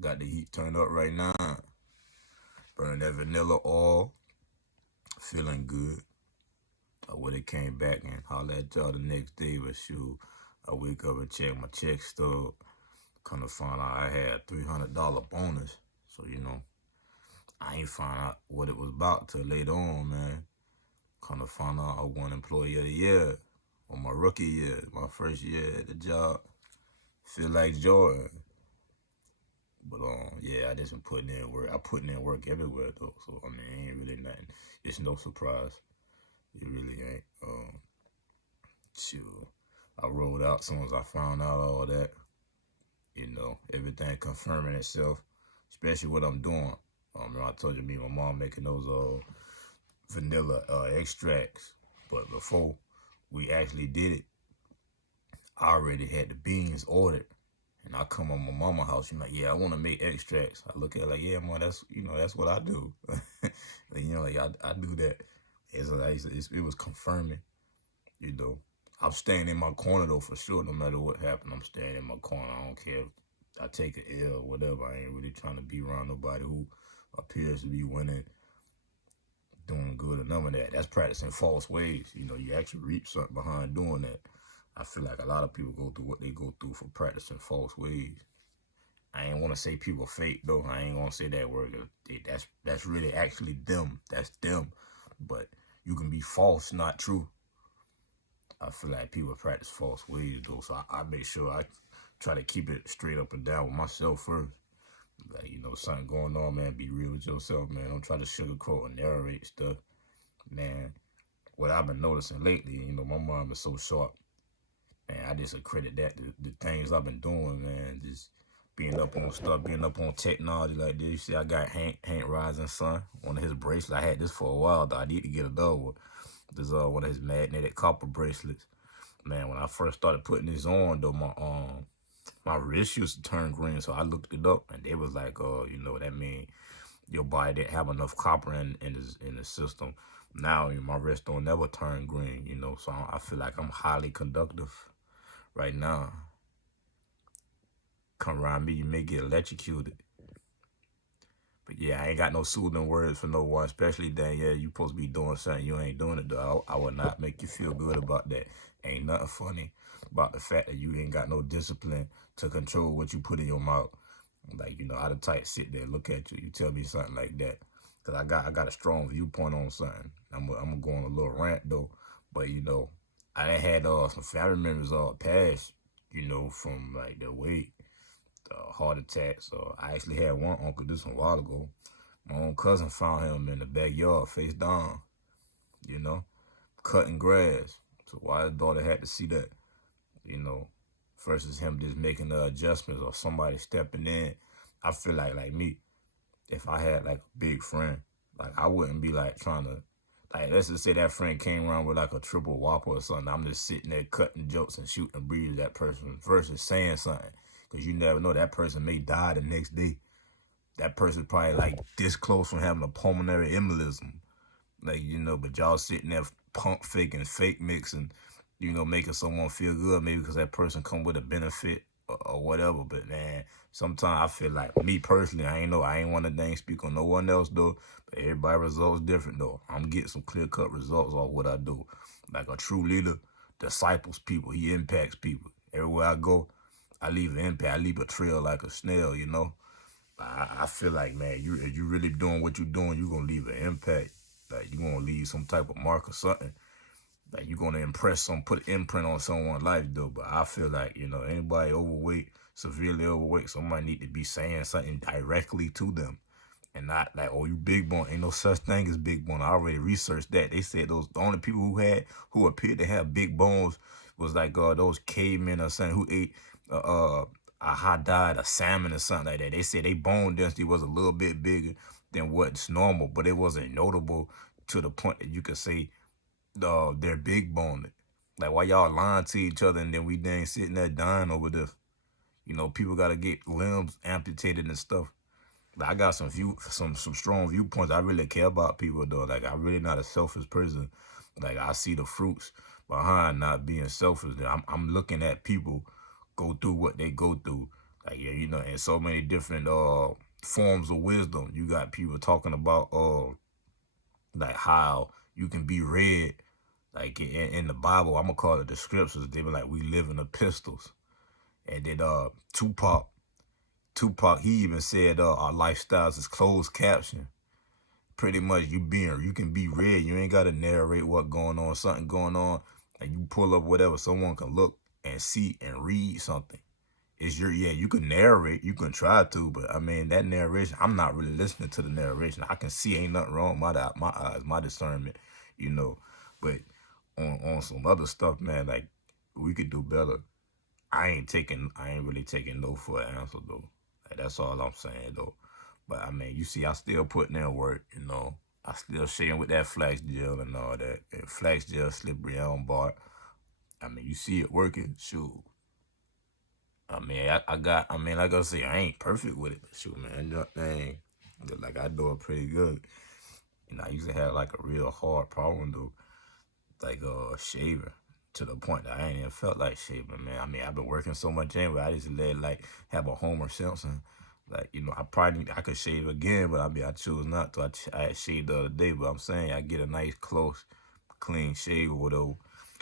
Got the heat turned up right now. Burning that vanilla oil. Feeling good. I would have came back and hollered at y'all the next day, but shoot, I wake up and check my check stub. Come to find out I had a $300 bonus. So, I ain't find out what it was about till later on, man. Come to find out I won Employee of the Year on my rookie year, my first year at the job. Feel like Jordan. But yeah, I just been putting in work. I putting in work everywhere though. So I mean, it ain't really nothing. It's no surprise. It really ain't. Sure. I rolled out as soon as I found out all that. Everything confirming itself, especially what I'm doing. I told you me and my mom making those vanilla extracts, but before we actually did it, I already had the beans ordered. And I come on my mama house, she's like, yeah, I want to make extracts. I look at her like, yeah, mom, that's what I do. I do that. It was confirming, you know. I'm staying in my corner though for sure. No matter what happened, I'm staying in my corner. I don't care if I take an L or whatever. I ain't really trying to be around nobody who appears to be winning, doing good or none of that. That's practicing false ways. You actually reap something behind doing that. I feel like a lot of people go through what they go through for practicing false ways. I ain't want to say people fake though. I ain't gonna say that word. That's really actually them. That's them. But you can be false, not true. I feel like people practice false ways though, so I make sure I try to keep it straight up and down with myself first. Like, something going on, man, be real with yourself, man. Don't try to sugarcoat or narrate stuff. Man, what I've been noticing lately, my mind is so sharp. Man, I just accredit that to the things I've been doing, man. Just being up on stuff, being up on technology like this. You see, I got Hank Rising Sun, one of his bracelets. I had this for a while, though. I need to get another one. This is one of his magnetic copper bracelets. Man, when I first started putting this on, though, my wrist used to turn green, so I looked it up, and they was like, that mean your body didn't have enough copper in the system. Now, my wrist don't never turn green, so I feel like I'm highly conductive right now. Come around me, you may get electrocuted. But yeah, I ain't got no soothing words for no one, especially that, yeah, you supposed to be doing something, you ain't doing it, though. I would not make you feel good about that. Ain't nothing funny about the fact that you ain't got no discipline to control what you put in your mouth. Like, I the type sit there and look at you, you tell me something like that. Because I got a strong viewpoint on something. I'm gonna go on a little rant, though. But, I done had some family members pass, from, like, the weight. Heart attacks. I actually had one uncle this a while ago. My own cousin found him in the backyard, face down, cutting grass. So why his daughter had to see that, versus him just making the adjustments or somebody stepping in. I feel like me, if I had like a big friend, like I wouldn't be like trying to, like let's just say that friend came around with like a triple whopper or something. I'm just sitting there cutting jokes and shooting breeze at that person versus saying something. Because you never know, that person may die the next day. That person probably like this close from having a pulmonary embolism. Like, but y'all sitting there pump faking, fake mixing, making someone feel good maybe because that person come with a benefit or whatever. But man, sometimes I feel like me personally, I ain't want to dang speak on no one else though. But everybody results different though. I'm getting some clear cut results off what I do. Like a true leader disciples people. He impacts people. Everywhere I go, I leave an impact. I leave a trail like a snail, I feel like, man, if you really doing what you're doing, you're going to leave an impact. Like, you're going to leave some type of mark or something. Like, you're going to put an imprint on someone's life, though. But I feel like, anybody overweight, severely overweight, somebody need to be saying something directly to them. And not like, oh, you big bone. Ain't no such thing as big bone. I already researched that. They said the only people who appeared to have big bones was like those cavemen or something who ate a hot diet, a salmon or something like that. They said they bone density was a little bit bigger than what's normal, but it wasn't notable to the point that you could say they're big boned. Like, why y'all lying to each other and then we dang sitting there dying over this? People got to get limbs amputated and stuff. I got some strong viewpoints. I really care about people though. Like, I'm really not a selfish person. Like, I see the fruits behind not being selfish. I'm looking at people go through what they go through. Like, yeah, you know, and so many different forms of wisdom. You got people talking about like how you can be read. Like in the Bible, I'm gonna call it the scriptures. They be like, we live in epistles. And then Tupac, he even said our lifestyles is closed caption. Pretty much you can be read. You ain't gotta narrate what going on, something going on. Like you pull up whatever, someone can look and see and read something. It's your, yeah, you can narrate, you can try to, but I mean that narration, I'm not really listening to the narration. I can see ain't nothing wrong with my eyes, my discernment, you know. But on some other stuff, man, like we could do better. I ain't really taking no for an answer though. Like, that's all I'm saying though. But I mean, you see, I still putting in work, you know. I still sharing with that flax gel and all that. And flax gel, slippery elm bark. I mean, you see it working, shoot. I mean, I mean, like I say, I ain't perfect with it, but shoot, man, dang, like I do it pretty good. You know, I used to have like a real hard problem though, like shaving to the point that I ain't even felt like shaving, man. I mean, I've been working so much anyway. I just let like have a Homer Simpson. Like, you know, I could shave again, but I mean, I choose not to. I had shaved the other day, but I'm saying I get a nice, close, clean shave or whatever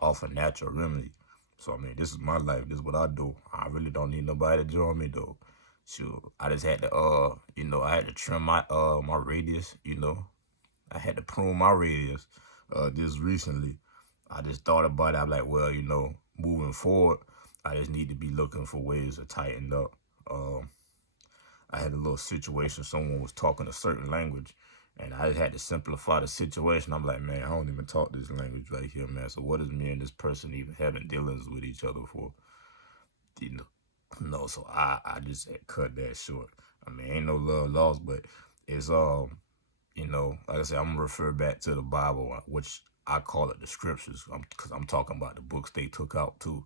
off a natural remedy. So, I mean, this is my life. This is what I do. I really don't need nobody to join me, though. Sure, I just had to, you know, I had to trim my radius, you know. I had to prune my radius, just recently. I just thought about it. I'm like, well, you know, moving forward, I just need to be looking for ways to tighten up. Um, I had a little situation. Someone was talking a certain language, and I just had to simplify the situation. I'm like, man, I don't even talk this language right here, man. So what is me and this person even having dealings with each other for? You know, no. So I just had cut that short. I mean, ain't no love lost, but it's you know, like I said, I'm gonna refer back to the Bible, which I call it the scriptures, because I'm talking about the books they took out too.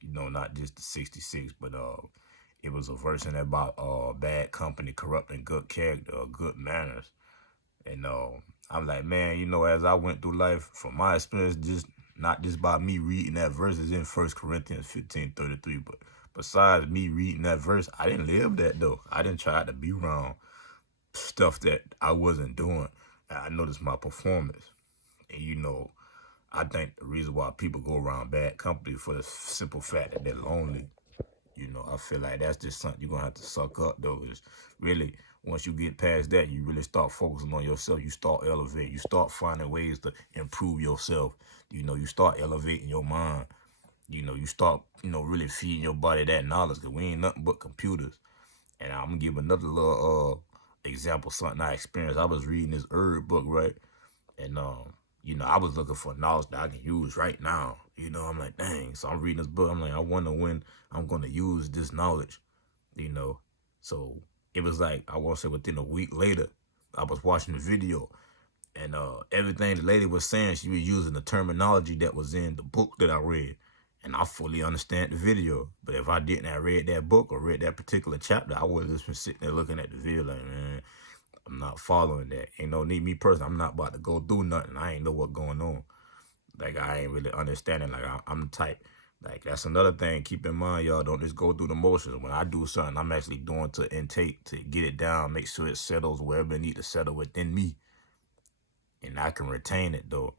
You know, not just the 66, but it was a verse in there about bad company corrupting good character or good manners. And I'm like, man, you know, as I went through life, from my experience, just not just by me reading that verse is in 1 Corinthians 15:33, but besides me reading that verse, I didn't live that though. I didn't try to be wrong stuff that I wasn't doing. I noticed my performance. And you know, I think the reason why people go around bad company for the simple fact that they're lonely. You know, I feel like that's just something you're gonna have to suck up though. Is really once you get past that, you really start focusing on yourself. You start elevating. You start finding ways to improve yourself. You know, you start elevating your mind. You know, you start, you know, really feeding your body that knowledge. Cause we ain't nothing but computers. And I'm gonna give another little example, something I experienced. I was reading this herb book, right? And you know, I was looking for knowledge that I can use right now. You know, I'm like, dang. So I'm reading this book. I'm like, I wonder when I'm gonna use this knowledge. You know, so it was like I want to say within a week later, I was watching the video, and everything the lady was saying, she was using the terminology that was in the book that I read. And I fully understand the video. But if I didn't have read that book or read that particular chapter, I would have just been sitting there looking at the video like, man, I'm not following that. Ain't no need me personally. I'm not about to go through nothing. I ain't know what's going on. Like I ain't really understanding. Like I'm the type. Like that's another thing. Keep in mind, y'all. Don't just go through the motions. When I do something, I'm actually doing to intake to get it down, make sure it settles wherever it need to settle within me, and I can retain it though.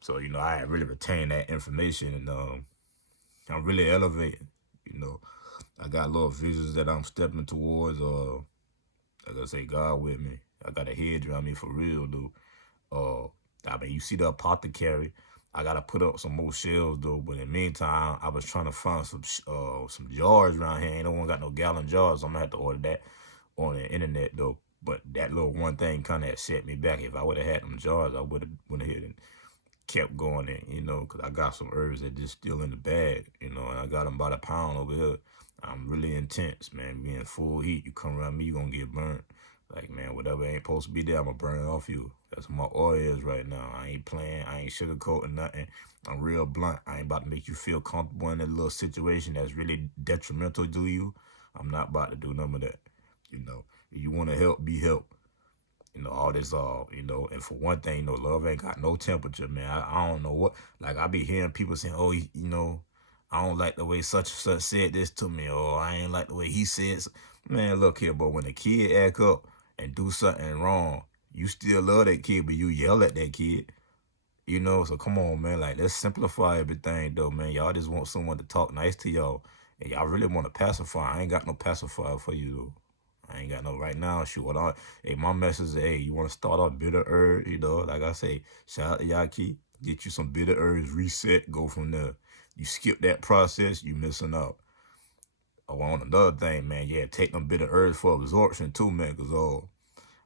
So you know, I really retain that information, and I'm really elevating. You know, I got little visions that I'm stepping towards. Like I say, God with me. I got a hedge around me for real, dude. I mean, you see the apothecary. I gotta put up some more shelves though. But in the meantime, I was trying to find some jars around here. Ain't no one got no gallon jars. I'm gonna have to order that on the internet though. But that little one thing kind of set me back. If I would have had them jars, I would have went ahead and kept going in, you know, because I got some herbs that just still in the bag, you know, and I got them by the pound over here. I'm really intense, man. Being full heat, you come around me, you gonna get burnt. Like, man, whatever ain't supposed to be there, I'm gonna burn it off you. That's what my oil is right now. I ain't playing, I ain't sugarcoating nothing. I'm real blunt. I ain't about to make you feel comfortable in that little situation that's really detrimental to you. I'm not about to do none of that. You know, if you want to help, be helped. You know, all this, you know, and for one thing, you know, love ain't got no temperature, man. I don't know what, like, I be hearing people saying, oh, you know, I don't like the way such and such said this to me, or I ain't like the way he said. Man, look here, but when a kid act up and do something wrong, you still love that kid, but you yell at that kid. So come on, man. Like, let's simplify everything, though, man. Y'all just want someone to talk nice to y'all, and y'all really want to pacify. I ain't got no pacifier for you, though. I ain't got no right now. Shoot, hey, my message is, hey, you want to start off bitter herbs, like I say, shout out to Yaki, get you some bitter herbs, reset, go from there. You skip that process, you missing out. Oh, on another thing, man, yeah, take them bitter herbs for absorption too, man, because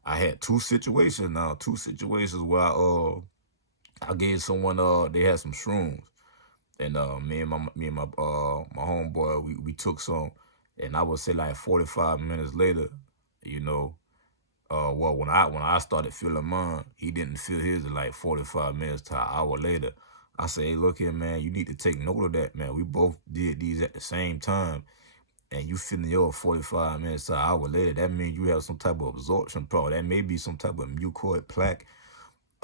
I had two situations where I gave someone they had some shrooms, and me and my homeboy we took some, and I would say like 45 minutes later, you know, well when I started feeling mine, he didn't feel his in like 45 minutes to an hour later. I say, hey, look here, man, you need to take note of that, man. We both did these at the same time, and you feeling yours 45 minutes to an hour later. That means you have some type of absorption problem. That may be some type of mucoid plaque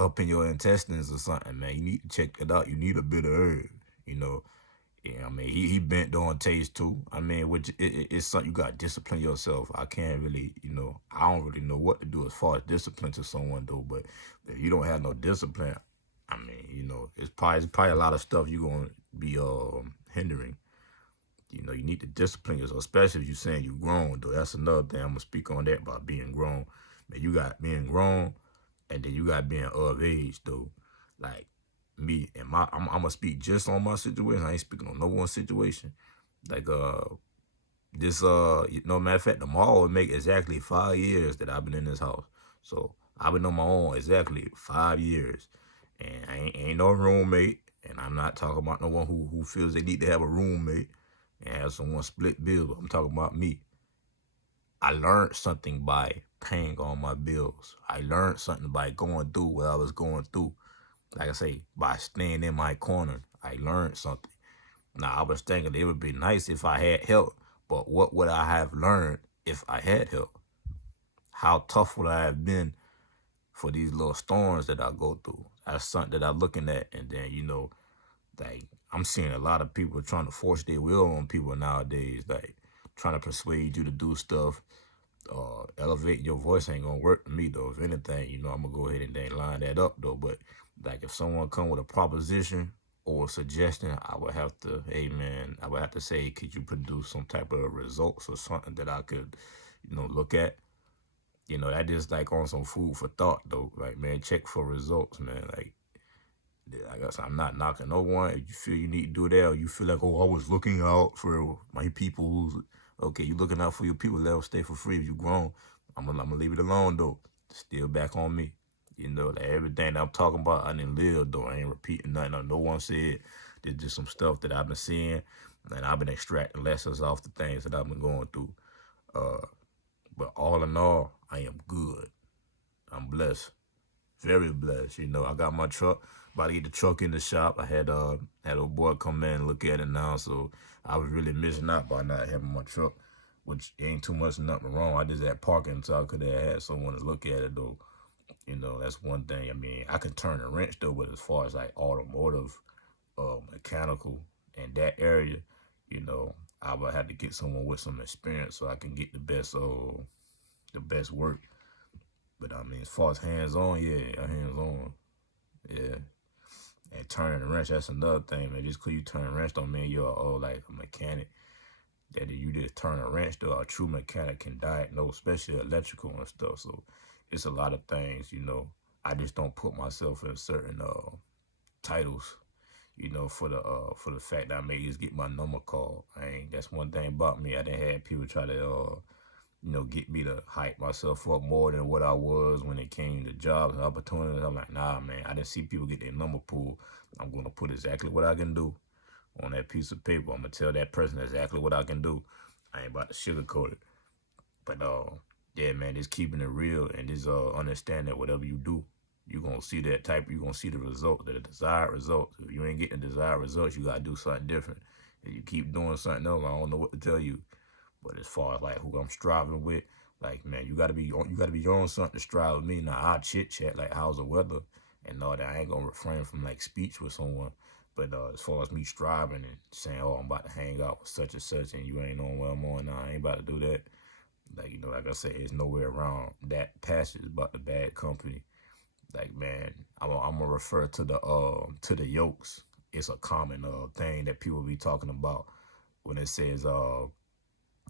up in your intestines or something, man. You need to check that out. You need a bit of herb, you know. Yeah, I mean, he bent on taste too. I mean, which it's something you got to discipline yourself. I can't really, I don't really know what to do as far as discipline to someone though. But if you don't have no discipline, I mean, it's probably a lot of stuff you're gonna be hindering. You need to discipline yourself, especially if you're saying you grown though. That's another thing. I'm gonna speak on that about being grown. Man, you got being grown, and then you got being of age though. Like me and I'm gonna speak just on my situation. I ain't speaking on no one situation. Like this matter of fact, tomorrow will make exactly 5 years that I've been in this house. So I've been on my own exactly 5 years, and I ain't no roommate. And I'm not talking about no one who feels they need to have a roommate and have someone split bills. I'm talking about me. I learned something by paying all my bills. I learned something by going through what I was going through. Like I say, by staying in my corner, I learned something. Now, I was thinking it would be nice if I had help, but what would I have learned if I had help? How tough would I have been for these little storms that I go through? That's something that I'm looking at. And then, like, I'm seeing a lot of people trying to force their will on people nowadays, like trying to persuade you to do stuff. Elevating your voice ain't gonna work for me though. If anything, I'm gonna go ahead and then line that up though. But like if someone come with a proposition or a suggestion, I would have to, hey man, I would have to say, could you produce some type of results or something that I could, look at? That just like on some food for thought though. Like man, check for results, man. Like I guess I'm not knocking no one. If you feel you need to do that, or you feel like, oh, I was looking out for my people who's okay, you looking out for your people, let them stay for free if you grown. I'm gonna leave it alone though. Still back on me. Like everything that I'm talking about, I didn't live though. I ain't repeating nothing no one said. There's just some stuff that I've been seeing, and I've been extracting lessons off the things that I've been going through. But all in all, I am good. I'm blessed. Very blessed. I got my truck. About to get the truck in the shop. I had a boy come in and look at it now, so I was really missing out by not having my truck, which ain't too much nothing wrong. I just had parking, so I could have had someone to look at it though. That's one thing. I mean, I could turn a wrench though, but as far as like automotive, mechanical, in that area, I would have to get someone with some experience so I can get the best work. But I mean, as far as hands on, yeah, hands on, yeah. And turning a wrench, that's another thing, man. Just because you turn a wrench don't mean you're like a mechanic. That you just turn a wrench, though, a true mechanic can diagnose, especially electrical and stuff. So it's a lot of things, I just don't put myself in certain titles, for the fact that I may just get my number called. That's one thing about me. I didn't have people try to get me to hype myself up more than what I was when it came to jobs and opportunities. I'm like, nah, man, I didn't see people get their number pulled. I'm going to put exactly what I can do on that piece of paper. I'm going to tell that person exactly what I can do. I ain't about to sugarcoat it. But, yeah, man, just keeping it real and just understand that whatever you do, you're going to see you're going to see the result, the desired results. If you ain't getting the desired results, you got to do something different. If you keep doing something else, I don't know what to tell you. But as far as like who I'm striving with, like man, you gotta be on something to strive with me. Now I chit chat like how's the weather and all that. I ain't gonna refrain from like speech with someone, But as far as me striving and saying, oh, I'm about to hang out with such and such, and you ain't knowing where I'm on, nah, I ain't about to do that. Like, like I said, it's nowhere around that passage about the bad company. Like, man, I'm gonna refer to the yokes. It's a common thing that people be talking about when it says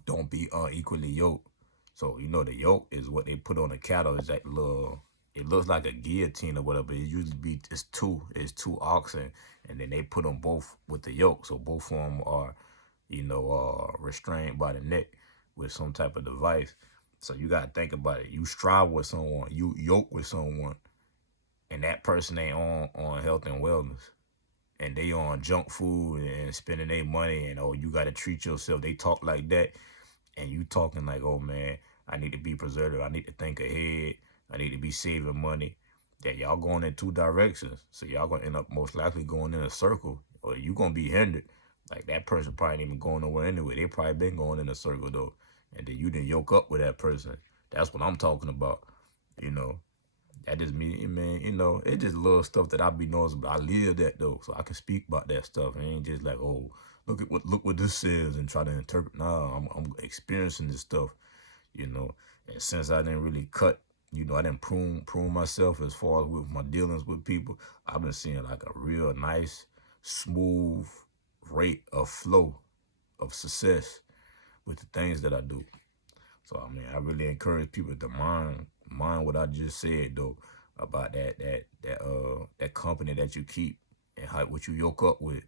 don't be unequally yoked. So the yoke is what they put on the cattle. Is that little? It looks like a guillotine or whatever. It usually it's two oxen, and then they put them both with the yoke. So both of them are, restrained by the neck with some type of device. So you gotta think about it. You strive with someone, you yoke with someone, and that person ain't on health and wellness, and they on junk food and spending their money, and oh, you gotta treat yourself. They talk like that, and you talking like, oh man, I need to be preservative. I need to think ahead. I need to be saving money. That y'all going in two directions. So y'all gonna end up most likely going in a circle, or you gonna be hindered. Like that person probably ain't even going nowhere anyway. They probably been going in a circle though, and then you didn't yoke up with that person. That's what I'm talking about. You know, that just mean, man, it's just little stuff that I be knowing. But I live that though, so I can speak about that stuff. It ain't just like, oh, look what this says and try to interpret. Nah, I'm experiencing this stuff, you know. And since I didn't really cut, I didn't prune myself as far as with my dealings with people. I've been seeing like a real nice, smooth rate of flow of success with the things that I do. So I mean, I really encourage people to mind what I just said though about that company that you keep and how what you yoke up with.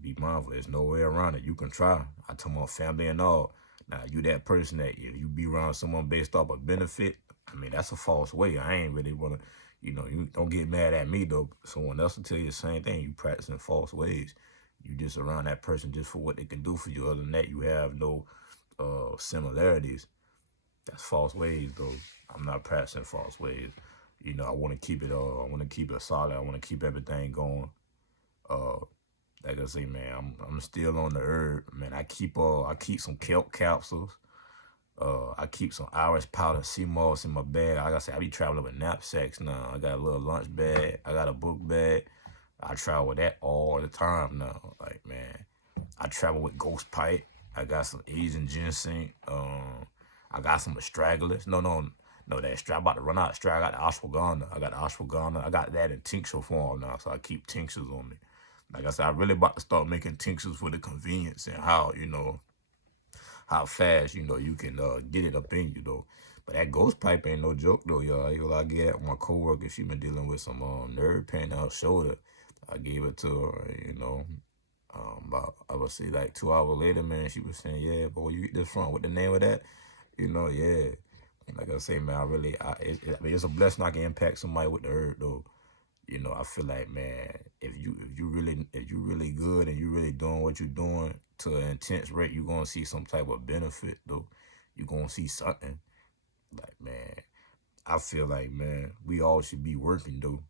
Be mindful. There's no way around it. You can try. I talk about family and all. Now you that person that if you be around someone based off a benefit, I mean that's a false way. I ain't really wanna, you don't get mad at me though. Someone else will tell you the same thing. You practicing false ways. You just around that person just for what they can do for you. Other than that, you have no similarities. That's false ways though. I'm not practicing false ways. I want to keep it. I want to keep it solid. I want to keep everything going. Uh, like I say, man, I'm still on the herb, man. I keep some kelp capsules. I keep some Irish powder sea moss in my bag. Like I said, I be traveling with knapsacks now. I got a little lunch bag. I got a book bag. I travel with that all the time now. Like, man, I travel with ghost pipe. I got some Asian ginseng. I got some astragalus. No, that I'm about to run out of strag. I got the ashwagandha. I got that in tincture form now, so I keep tinctures on me. Like I said, I really about to start making tinctures for the convenience and how fast, you can get it up in you, though. But that ghost pipe ain't no joke, though, y'all. I get at my coworker, she been dealing with some nerve pain in her shoulder. I gave it to her, about, I would say like 2 hours later, man, she was saying, yeah, but where you get this from? What the name of that? Yeah. Like I say, man, I mean, it's a blessing I can impact somebody with the herb, though. I feel like, man, if you really good and you really doing what you're doing to an intense rate, you're gonna see some type of benefit though. You're gonna see something. Like, man, I feel like, man, we all should be working though.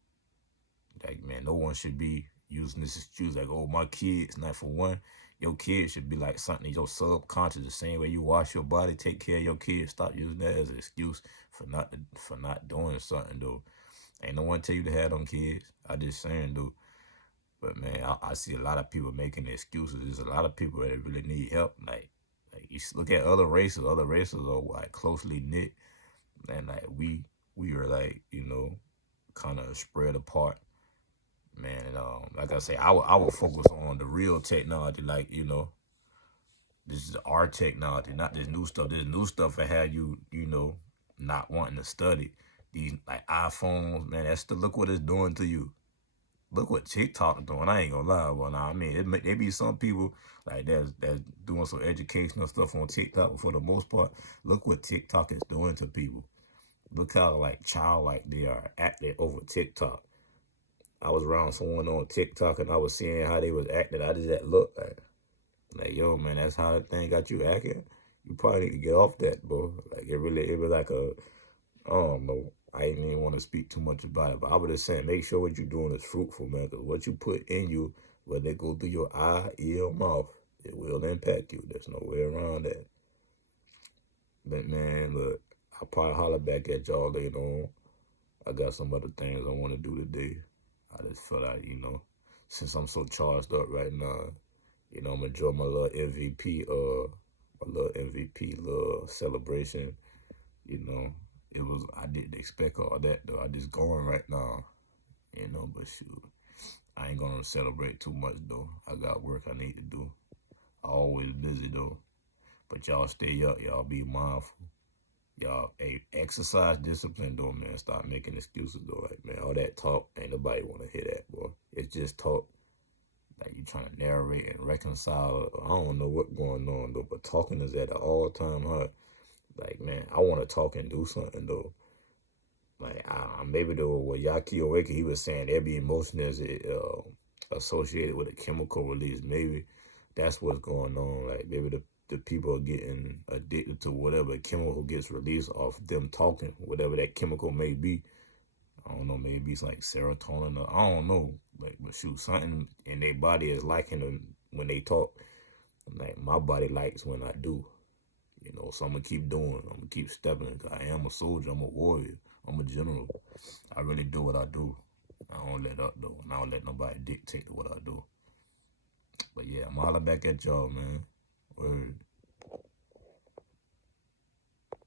Like, man, no one should be using this excuse like, oh, my kids. Not for one, your kids should be like something in your subconscious. The same way you wash your body, take care of your kids. Stop using that as an excuse for not doing something though. Ain't no one tell you to have them kids. I just saying, dude. But man, I see a lot of people making excuses. There's a lot of people that really need help. Like you look at other races. Other races are like closely knit, and like we are like kind of spread apart, man. And like I say, I would focus on the real technology. Like this is our technology, not this new stuff. This new stuff that had you not wanting to study. These like iPhones, man. That's look what it's doing to you. Look what TikTok doing. I ain't gonna lie, but nah, I mean, there be some people like that's doing some educational stuff on TikTok. But for the most part, look what TikTok is doing to people. Look how like childlike they are acting over TikTok. I was around someone on TikTok and I was seeing how they was acting. I just had look like yo, man, that's how that thing got you acting. You probably need to get off that, bro. Like it was like I don't know. I ain't even want to speak too much about it, but I would just say make sure what you're doing is fruitful, man. Because what you put in you, whether it go through your eye, ear, or mouth, it will impact you. There's no way around that. But man, look, I'll probably holler back at y'all later on. I got some other things I want to do today. I just feel like, since I'm so charged up right now, you know, I'm enjoy my little MVP little celebration. You know, I didn't expect all that though. I just going right now, you know. But shoot, I ain't gonna celebrate too much though. I got work I need to do. I always busy though. But y'all stay up. Y'all be mindful. Y'all, hey, exercise discipline though, man. Stop making excuses though. Like, man, all that talk, ain't nobody want to hear that, boy. It's just talk. Like, you trying to narrate and reconcile. I don't know what's going on though, but talking is at an all-time high. Like, man, I want to talk and do something though. Like, maybe though, what Yaki Oeke, he was saying every emotion is associated with a chemical release. Maybe that's what's going on. Like, maybe the people are getting addicted to whatever chemical gets released off them talking, whatever that chemical may be. I don't know, maybe it's like serotonin or I don't know. Like, but shoot, something in their body is liking them when they talk. Like, my body likes when I do. You know, so I'm gonna keep doing. I'm gonna keep stepping. Cause I am a soldier. I'm a warrior. I'm a general. I really do what I do. I don't let up though, and I don't let nobody dictate what I do. But yeah, I'm holler back at y'all, man. Word.